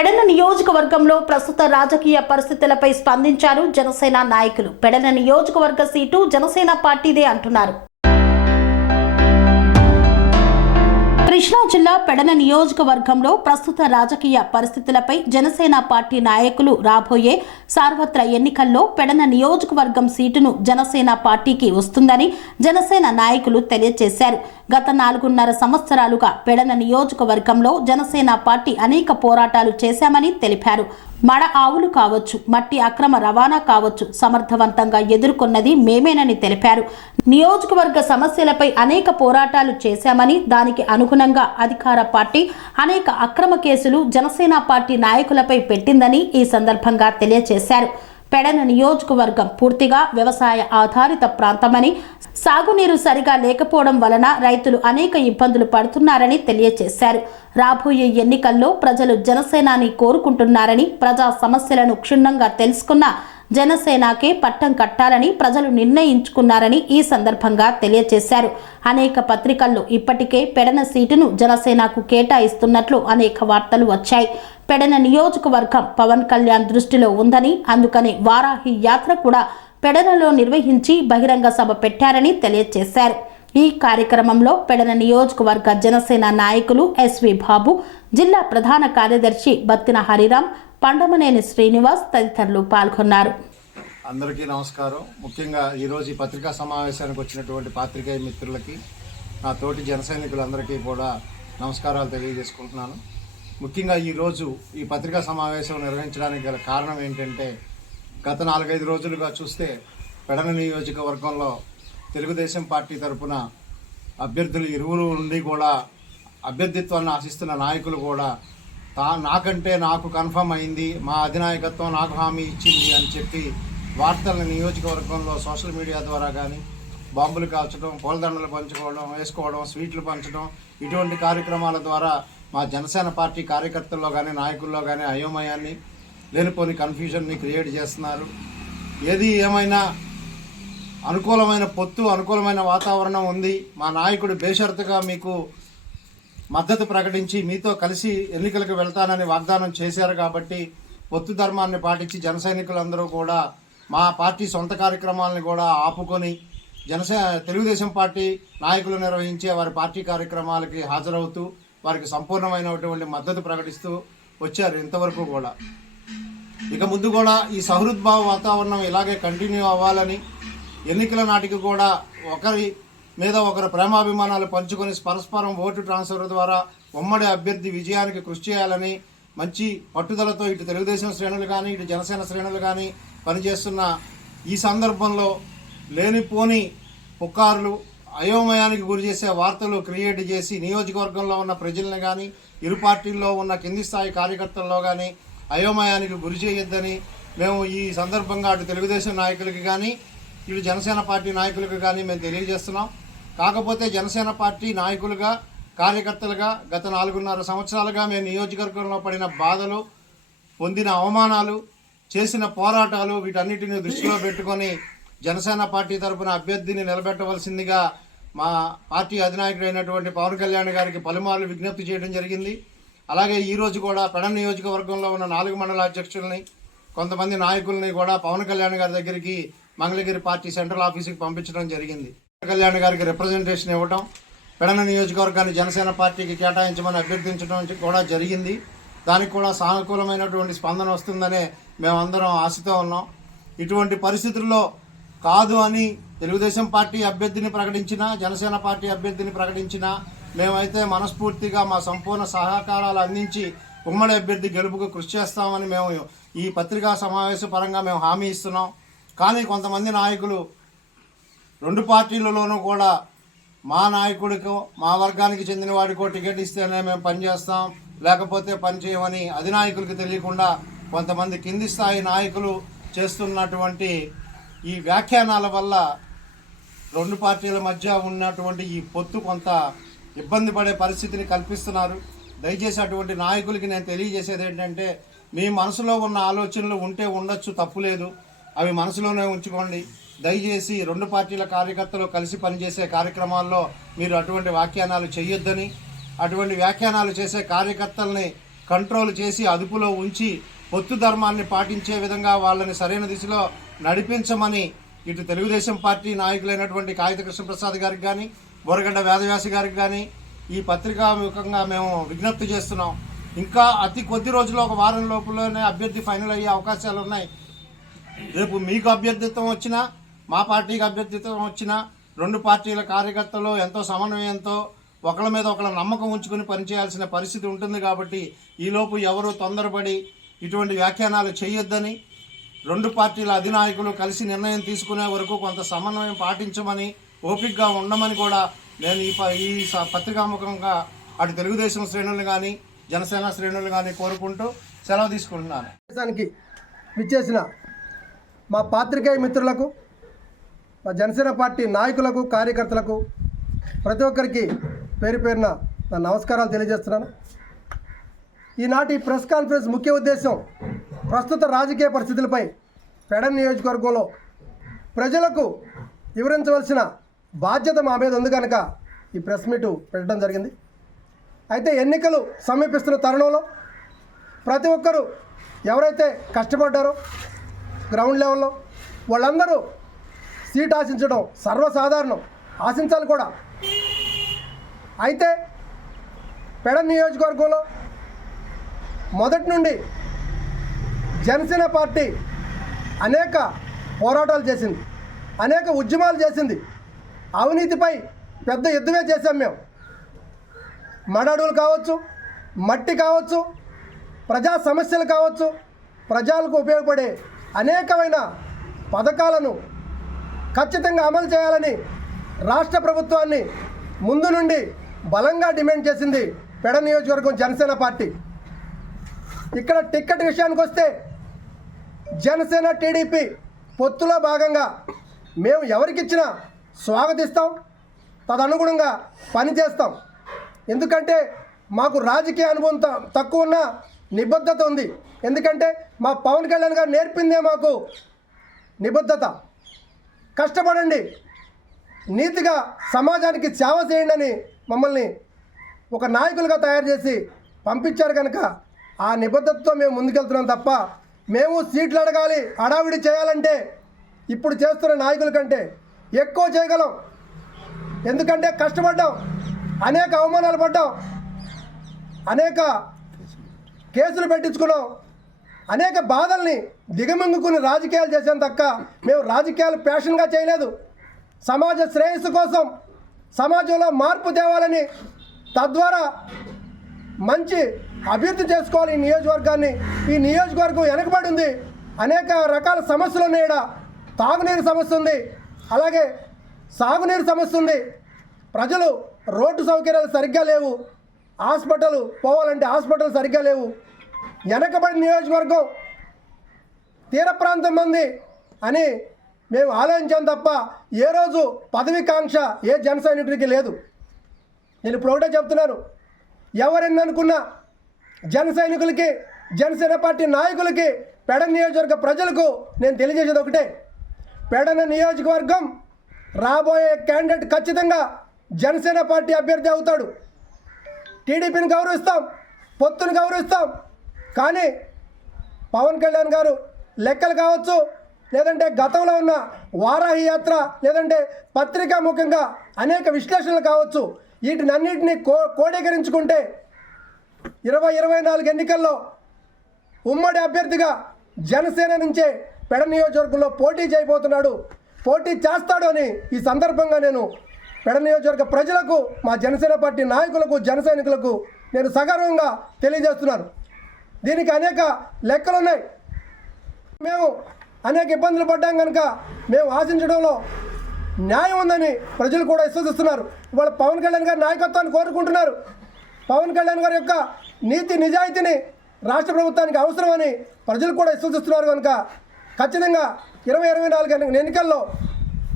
పెడన నియోజకవర్గంలో ప్రస్తుత రాజకీయ పరిస్థితులపై స్పందించారు జనసేన నాయకులు. పెడన నియోజకవర్గ సీటు జనసేన పార్టీదే అంటున్నారు. కృష్ణా జిల్లా పెడన నియోజకవర్గంలో ప్రస్తుత రాజకీయ పరిస్థితులపై జనసేన పార్టీ నాయకులు రాబోయే సార్వత్ర ఎన్నికల్లో పెడన నియోజకవర్గం సీటును జనసేన పార్టీకి వస్తుందని జనసేన నాయకులు తెలియజేశారు. గత నాలుగున్నర సంవత్సరాలుగా పెడన నియోజకవర్గంలో జనసేన పార్టీ అనేక పోరాటాలు చేశామని తెలిపారు. మడ ఆవులు కావచ్చు మట్టి అక్రమ రవాణా కావచ్చు సమర్థవంతంగా ఎదుర్కొన్నది మేమేనని తెలిపారు. నియోజకవర్గ సమస్యలపై అనేక పోరాటాలు చేశామని దానికి అనుగుణంగా అధికార పార్టీ అనేక అక్రమ కేసులు జనసేన పార్టీ నాయకులపై పెట్టిందని ఈ సందర్భంగా తెలియజేశారు పెడన నియోజకవర్గం పూర్తిగా వ్యవసాయ ఆధారిత ప్రాంతమని సాగునీరు సరిగా లేకపోవడం వలన రైతులు అనేక ఇబ్బందులు పడుతున్నారని తెలియజేశారు రాబోయే ఎన్నికల్లో ప్రజలు జనసేనాని కోరుకుంటున్నారని ప్రజా సమస్యలను క్షుణ్ణంగా తెలుసుకున్న జనసేనకే పట్టం కట్టాలని ప్రజలు నిర్ణయించుకున్నారని ఈ సందర్భంగా తెలియజేశారు. అనేక పత్రికల్లో ఇప్పటికే పెడన సీటును జనసేనకు కేటాయిస్తున్నట్లు అనేక వార్తలు వచ్చాయి. పెడన నియోజకవర్గం పవన్ కళ్యాణ్ దృష్టిలో ఉందని అందుకని వారాహి యాత్ర కూడా పెడనలో నిర్వహించి బహిరంగ సభ పెట్టారని తెలియజేశారు. ఈ కార్యక్రమంలో పెడన నియోజకవర్గ జనసేన నాయకులు ఎస్వి బాబు జిల్లా ప్రధాన కార్యదర్శి బత్తిన హరిరామ్ పండమనేని శ్రీనివాస్ తదితరులు పాల్గొన్నారు. అందరికీ నమస్కారం. ముఖ్యంగా ఈరోజు ఈ పత్రికా సమావేశానికి వచ్చినటువంటి పాత్రికేయ మిత్రులకి నా తోటి జన సైనికులందరికీ కూడా నమస్కారాలు తెలియజేసుకుంటున్నాను. ముఖ్యంగా ఈరోజు ఈ పత్రికా సమావేశం నిర్వహించడానికి గల కారణం ఏంటంటే గత నాలుగైదు రోజులుగా చూస్తే పెడన నియోజకవర్గంలో తెలుగుదేశం పార్టీ తరపున అభ్యర్థులు ఇరువురు నుండి కూడా అభ్యర్థిత్వాన్ని ఆశిస్తున్న నాయకులు కూడా తా నాకంటే నాకు కన్ఫర్మ్ అయింది మా అధినాయకత్వం నాకు హామీ ఇచ్చింది అని చెప్పి వార్తలను నియోజకవర్గంలో సోషల్ మీడియా ద్వారా కానీ బాంబులు కాల్చడం పూలదండలు పంచుకోవడం వేసుకోవడం స్వీట్లు పంచడం ఇటువంటి కార్యక్రమాల ద్వారా మా జనసేన పార్టీ కార్యకర్తల్లో కానీ నాయకుల్లో కానీ అయోమయాన్ని లేనిపోని కన్ఫ్యూజన్ని క్రియేట్ చేస్తున్నారు. ఏది ఏమైనా అనుకూలమైన పొత్తు అనుకూలమైన వాతావరణం ఉంది మా నాయకుడు బేషరతుగా మీకు మద్దతు ప్రకటించి మీతో కలిసి ఎన్నికలకు వెళ్తానని వాగ్దానం చేశారు కాబట్టి పొత్తు ధర్మాన్ని పాటించి జన సైనికులందరూ కూడా మా పార్టీ సొంత కార్యక్రమాలను కూడా ఆపుకొని జనసే తెలుగుదేశం పార్టీ నాయకులు నిర్వహించే వారి పార్టీ కార్యక్రమాలకి హాజరవుతూ వారికి సంపూర్ణమైనటువంటి మద్దతు ప్రకటిస్తూ వచ్చారు ఇంతవరకు కూడా. ఇక ముందు కూడా ఈ సహృద్భావ వాతావరణం ఇలాగే కంటిన్యూ అవ్వాలని ఎన్నికల నాటికి కూడా ఒకరి మీద ఒకరు ప్రేమాభిమానాలు పంచుకొని పరస్పరం ఓటు ట్రాన్స్ఫర్ ద్వారా ఉమ్మడి అభ్యర్థి విజయానికి కృషి చేయాలని మంచి పట్టుదలతో ఇటు తెలుగుదేశం శ్రేణులు కానీ ఇటు జనసేన శ్రేణులు కానీ పనిచేస్తున్న ఈ సందర్భంలో లేనిపోని పుకార్లు అయోమయానికి గురి చేసే వార్తలు క్రియేట్ చేసి నియోజకవర్గంలో ఉన్న ప్రజలను కానీ ఇరు పార్టీల్లో ఉన్న కింది స్థాయి కార్యకర్తల్లో కానీ అయోమయానికి గురి చేయొద్దని మేము ఈ సందర్భంగా అటు తెలుగుదేశం నాయకులకి కానీ ఇటు జనసేన పార్టీ నాయకులకు కానీ మేము తెలియజేస్తున్నాం. కాకపోతే జనసేన పార్టీ నాయకులుగా కార్యకర్తలుగా గత నాలుగున్నర సంవత్సరాలుగా మేము నియోజకవర్గంలో పడిన బాధలు పొందిన అవమానాలు చేసిన పోరాటాలు వీటన్నిటిని దృష్టిలో పెట్టుకొని జనసేన పార్టీ తరపున అభ్యర్థిని నిలబెట్టవలసిందిగా మా పార్టీ అధినాయకుడైనటువంటి పవన్ కళ్యాణ్ గారికి పలుమార్లు విజ్ఞప్తి చేయడం జరిగింది. అలాగే ఈరోజు కూడా పెడ నియోజకవర్గంలో ఉన్న నాలుగు మండల అధ్యక్షుల్ని కొంతమంది నాయకుల్ని కూడా పవన్ కళ్యాణ్ గారి దగ్గరికి మంగళగిరి పార్టీ సెంట్రల్ ఆఫీసుకి పంపించడం జరిగింది. కళ్యాణ్ గారికి రిప్రజెంటేషన్ ఇవ్వడం పెడన నియోజకవర్గాన్ని జనసేన పార్టీకి కేటాయించమని అభ్యర్థించడం కూడా జరిగింది. దానికి కూడా సానుకూలమైనటువంటి స్పందన వస్తుందనే మేమందరం ఆశతో ఉన్నాం. ఇటువంటి పరిస్థితుల్లో కాదు అని తెలుగుదేశం పార్టీ అభ్యర్థిని ప్రకటించినా జనసేన పార్టీ అభ్యర్థిని ప్రకటించినా మేమైతే మనస్ఫూర్తిగా మా సంపూర్ణ సహకారాలు అందించి ఉమ్మడి అభ్యర్థి గెలుపుకు కృషి చేస్తామని మేము ఈ పత్రికా సమావేశ పరంగా మేము హామీ ఇస్తున్నాం. కానీ కొంతమంది నాయకులు రెండు పార్టీలలోనూ కూడా మా నాయకుడికో మా వర్గానికి చెందిన వాడికో టికెట్ ఇస్తేనే మేము పనిచేస్తాం లేకపోతే పని చేయమని అధినాయకులకి తెలియకుండా కొంతమంది కింది స్థాయి నాయకులు చేస్తున్నటువంటి ఈ వ్యాఖ్యానాల వల్ల రెండు పార్టీల మధ్య ఉన్నటువంటి ఈ పొత్తు కొంత ఇబ్బంది పడే పరిస్థితిని కల్పిస్తున్నారు. దయచేసి అటువంటి నాయకులకి నేను తెలియజేసేది ఏంటంటే మీ మనసులో ఉన్న ఆలోచనలు ఉంటే ఉండొచ్చు తప్పులేదు అవి మనసులోనే ఉంచుకోండి. దయచేసి రెండు పార్టీల కార్యకర్తలు కలిసి పనిచేసే కార్యక్రమాల్లో మీరు అటువంటి వ్యాఖ్యానాలు చేయొద్దని అటువంటి వ్యాఖ్యానాలు చేసే కార్యకర్తల్ని కంట్రోల్ చేసి అదుపులో ఉంచి పొత్తు ధర్మాన్ని పాటించే విధంగా వాళ్ళని సరైన దిశలో నడిపించమని ఇటు తెలుగుదేశం పార్టీ నాయకులైనటువంటి కాగిత కృష్ణప్రసాద్ గారికి కానీ బొరగడ్డ వేదవ్యాసి గారికి కానీ ఈ పత్రికాముఖంగా మేము విజ్ఞప్తి చేస్తున్నాం. ఇంకా అతి కొద్ది రోజుల్లో ఒక వారం లోపలనే అభ్యర్థి ఫైనల్ అయ్యే అవకాశాలు ఉన్నాయి రేపు మీకు అభ్యర్థిత్వం వచ్చినా మా పార్టీకి అభ్యర్థిత్వం వచ్చినా రెండు పార్టీల కార్యకర్తలు ఎంతో సమన్వయంతో ఒకళ్ళ మీద ఒకళ్ళ నమ్మకం ఉంచుకుని పనిచేయాల్సిన పరిస్థితి ఉంటుంది కాబట్టి ఈలోపు ఎవరు తొందరపడి ఇటువంటి వ్యాఖ్యానాలు చేయొద్దని రెండు పార్టీల అధినాయకులు కలిసి నిర్ణయం తీసుకునే వరకు కొంత సమన్వయం పాటించమని ఓపికగా ఉండమని కూడా నేను ఈ ప- ఈ పత్రికాముఖంగా అటు తెలుగుదేశం శ్రేణులు కానీ జనసేన శ్రేణులు కానీ కోరుకుంటూ సెలవు తీసుకుంటున్నాను. దేశానికి విచ్చేసిన మా పాత్రికేయ మిత్రులకు మా జనసేన పార్టీ నాయకులకు కార్యకర్తలకు ప్రతి ఒక్కరికి పేరు పేరున నా నమస్కారాలు తెలియజేస్తున్నాను. ఈనాటి ప్రెస్ కాన్ఫరెన్స్ ముఖ్య ఉద్దేశం ప్రస్తుత రాజకీయ పరిస్థితులపై పెడన్ నియోజకవర్గంలో ప్రజలకు వివరించవలసిన బాధ్యత మా మీద ఉంది కనుక ఈ ప్రెస్ మీటు పెట్టడం జరిగింది. అయితే ఎన్నికలు సమీపిస్తున్న తరుణంలో ప్రతి ఒక్కరూ ఎవరైతే కష్టపడ్డారో గ్రౌండ్ లెవెల్లో వాళ్ళందరూ సీట్ ఆశించడం సర్వసాధారణం. ఆశించాలి కూడా. అయితే పెడ నియోజకవర్గంలో మొదటి నుండి జనసేన పార్టీ అనేక పోరాటాలు చేసింది. అనేక ఉద్యమాలు చేసింది. అవినీతిపై పెద్ద యుద్ధమే చేశాం మేము. మడడులు కావచ్చు మట్టి కావచ్చు ప్రజా సమస్యలు కావచ్చు ప్రజలకు ఉపయోగపడే అనేకమైన పథకాలను ఖచ్చితంగా అమలు చేయాలని రాష్ట్ర ప్రభుత్వాన్ని ముందు నుండి బలంగా డిమాండ్ చేసింది పెడ నియోజకవర్గం జనసేన పార్టీ. ఇక్కడ టిక్కెట్ విషయానికి వస్తే జనసేన టీడీపీ పొత్తులో భాగంగా మేము ఎవరికిచ్చినా స్వాగతిస్తాం తదనుగుణంగా పనిచేస్తాం. ఎందుకంటే మాకు రాజకీయ అనుభవం త- తక్కువ ఉన్న నిబద్ధత ఉంది. ఎందుకంటే మా పవన్ కళ్యాణ్ గారు నేర్పిందే మాకు నిబద్ధత. కష్టపడండి. నీతిగా సమాజానికి సేవ చేయండి అని మమ్మల్ని ఒక నాయకులుగా తయారు చేసి పంపించారు కనుక ఆ నిబద్ధతతో మేము ముందుకెళ్తున్నాం తప్ప మేము సీట్లు అడగాలి హడావిడి చేయాలంటే ఇప్పుడు చేస్తున్న నాయకుల కంటే ఎక్కువ చేయగలం. ఎందుకంటే కష్టపడ్డాం అనేక అవమానాలు పడ్డాం అనేక కేసులు పెట్టించుకున్నాం. అనేక బాధల్ని దిగమింగుకుని రాజకీయాలు చేసాం తక్క. మేము రాజకీయాలు ప్యాషన్గా చేయలేదు. సమాజ శ్రేయస్సు కోసం సమాజంలో మార్పు తేవాలని తద్వారా మంచి అభివృద్ధి చేసుకోవాలి ఈ నియోజకవర్గాన్ని. ఈ నియోజకవర్గం వెనకబడి ఉంది. అనేక రకాల సమస్యలు ఉన్నాయి ఇక్కడ తాగునీరు సమస్య ఉంది. అలాగే సాగునీరు సమస్య ఉంది. ప్రజలు రోడ్డు సౌకర్యాలు సరిగ్గా లేవు. హాస్పిటల్ పోవాలంటే హాస్పిటల్ సరిగ్గా లేవు. వెనకబడి నియోజకవర్గం తీర ప్రాంతం మంది అని మేము ఆలోచించాం తప్ప ఏ రోజు పదవికాంక్ష ఏ జన సైనికుడికి లేదు. నేను ఇప్పుడు ఒకటే చెప్తున్నాను. ఎవరెన్ని అనుకున్నా జన సైనికులకి జనసేన పార్టీ నాయకులకి పెడ నియోజకవర్గ ప్రజలకు నేను తెలియజేసేది ఒకటే. పెడన నియోజకవర్గం రాబోయే క్యాండిడేట్ ఖచ్చితంగా జనసేన పార్టీ అభ్యర్థి అవుతాడు. టీడీపీని గౌరవిస్తాం పొత్తుని గౌరవిస్తాం కానీ పవన్ కళ్యాణ్ గారు లెక్కలు కావచ్చు లేదంటే గతంలో ఉన్న వారాహి యాత్ర లేదంటే పత్రికా ముఖంగా అనేక విశ్లేషణలు కావచ్చు వీటినన్నింటినీ కో కోడీకరించుకుంటే ఇరవై ఇరవై నాలుగు ఎన్నికల్లో ఉమ్మడి అభ్యర్థిగా జనసేన నుంచే పెడ నియోజకవర్గంలో పోటీ చేయబోతున్నాడు. పోటీ చేస్తాడు అని ఈ సందర్భంగా నేను పెడ నియోజకవర్గ ప్రజలకు మా జనసేన పార్టీ నాయకులకు జనసైనికులకు నేను సగర్వంగా తెలియజేస్తున్నాను. దీనికి అనేక లెక్కలు ఉన్నాయి మేము అనేక ఇబ్బందులు పడ్డాం కనుక మేము ఆశించడంలో న్యాయం ఉందని ప్రజలు కూడా విశ్వసిస్తున్నారు. ఇవాళ పవన్ కళ్యాణ్ గారి నాయకత్వాన్ని కోరుకుంటున్నారు. పవన్ కళ్యాణ్ గారి యొక్క నీతి నిజాయితీని రాష్ట్ర ప్రభుత్వానికి అవసరమని ప్రజలు కూడా విశ్వసిస్తున్నారు కనుక ఖచ్చితంగా ఇరవై ఇరవై నాలుగు ఎన్నికల్లో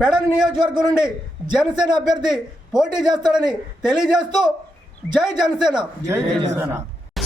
పెడని నియోజకవర్గం నుండి జనసేన అభ్యర్థి పోటీ చేస్తాడని తెలియజేస్తూ జై జనసేన.